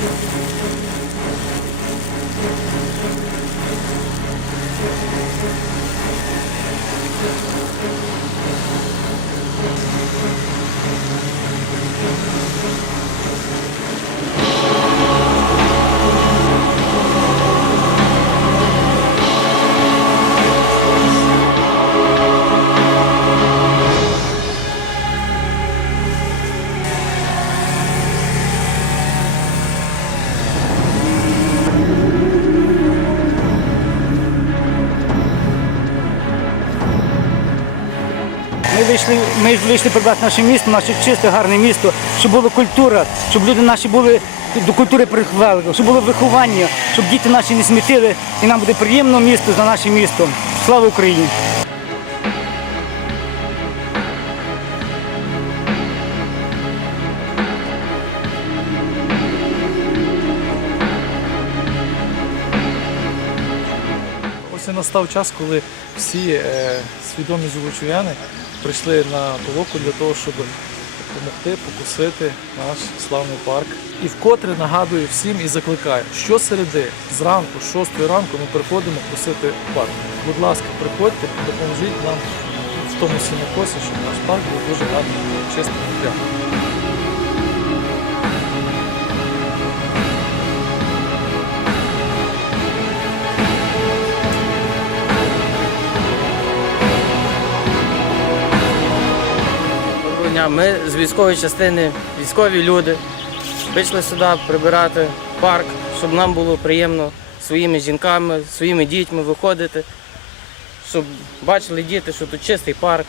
you Ми вийшли, ми вийшли прибрати наше місто, наше чисте, гарне місто, щоб була культура, щоб люди наші були до культури прихвали, щоб було виховання, щоб діти наші не смітили, і нам буде приємно місто за наше місто. Слава Україні! Настав час, коли всі е, свідомі золочуяни прийшли на толоку для того, щоб допомогти покусити наш славний парк. І вкотре нагадую всім і закликаю, що середи зранку, з 6 ранку ми приходимо кусити парк. Будь ласка, приходьте, допоможіть нам в тому сінокосі, щоб наш парк був дуже гарний, чистим і прямий. Ми з військової частини, військові люди, вийшли сюди прибирати парк, щоб нам було приємно своїми жінками, своїми дітьми виходити, щоб бачили діти, що тут чистий парк.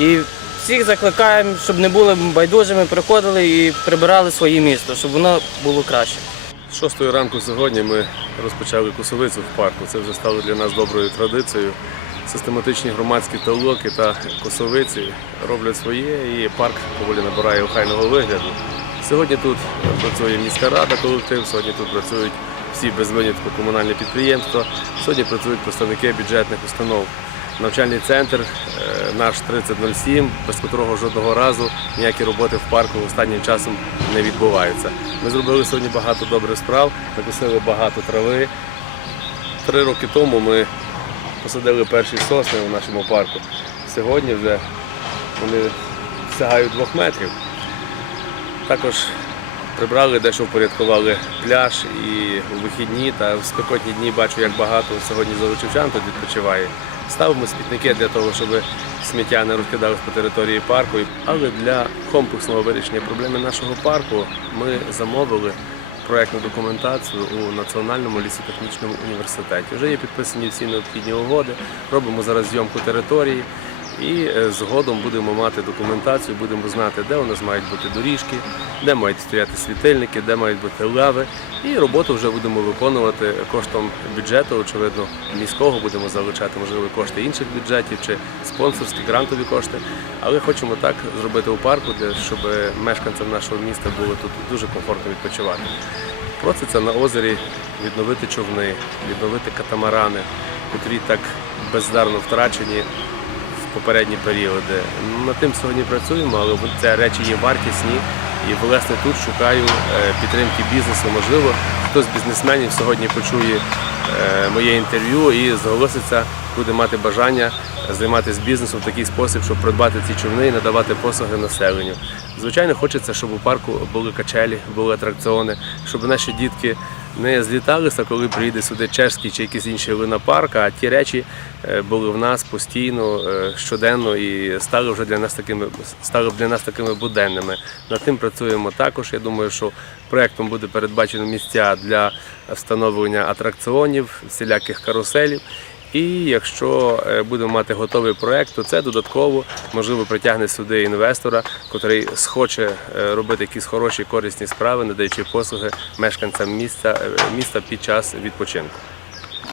І всіх закликаємо, щоб не були байдужими, приходили і прибирали своє місто, щоб воно було краще. З шостої ранку сьогодні ми розпочали косовицю в парку. Це вже стало для нас доброю традицією. Систематичні громадські толоки та косовиці роблять своє і парк поволі набирає охайного вигляду. Сьогодні тут працює міська рада, колектив, сьогодні тут працюють всі без винятку комунальні підприємства, сьогодні працюють представники бюджетних установ. Навчальний центр е, наш 3007, без котрого жодного разу ніякі роботи в парку останнім часом не відбуваються. Ми зробили сьогодні багато добрих справ, накосили багато трави. Три роки тому ми посадили перші сосни у нашому парку. Сьогодні вже вони сягають двох метрів. Також прибрали, дещо впорядкували пляж і у вихідні та в спекотні дні бачу, як багато сьогодні залучівчан тут відпочиває. Ставимо смітники для того, щоб сміття не розкидалось по території парку. Але для комплексного вирішення проблеми нашого парку ми замовили проєктну документацію у Національному лісотехнічному університеті. Вже є підписані всі необхідні угоди. Робимо зараз зйомку території. І е, згодом будемо мати документацію, будемо знати, де у нас мають бути доріжки, де мають стояти світильники, де мають бути лави. І роботу вже будемо виконувати коштом бюджету, очевидно, міського будемо залучати, можливо, кошти інших бюджетів чи спонсорські грантові кошти. Але хочемо так зробити у парку, щоб мешканцям нашого міста було тут дуже комфортно відпочивати. Проситься на озері відновити човни, відновити катамарани, котрі так бездарно втрачені попередні періоди. Над тим сьогодні працюємо, але це речі є вартісні. І власне тут шукаю е, підтримки бізнесу. Можливо, хтось з бізнесменів сьогодні почує е, моє інтерв'ю і зголоситься, буде мати бажання займатися бізнесом в такий спосіб, щоб придбати ці човни і надавати послуги населенню. Звичайно, хочеться, щоб у парку були качелі, були атракціони, щоб наші дітки не зліталися, коли приїде сюди чешський чи якийсь інший лунопарк, а ті речі е, були в нас постійно, е, щоденно і стали вже для нас такими стали для нас такими буденними. Над тим працюємо також. Я думаю, що проектом буде передбачено місця для встановлення атракціонів, всіляких каруселів. І якщо е, будемо мати готовий проект, то це додатково можливо притягне сюди інвестора, який схоче е, робити якісь хороші корисні справи, надаючи послуги мешканцям міста, е, міста під час відпочинку.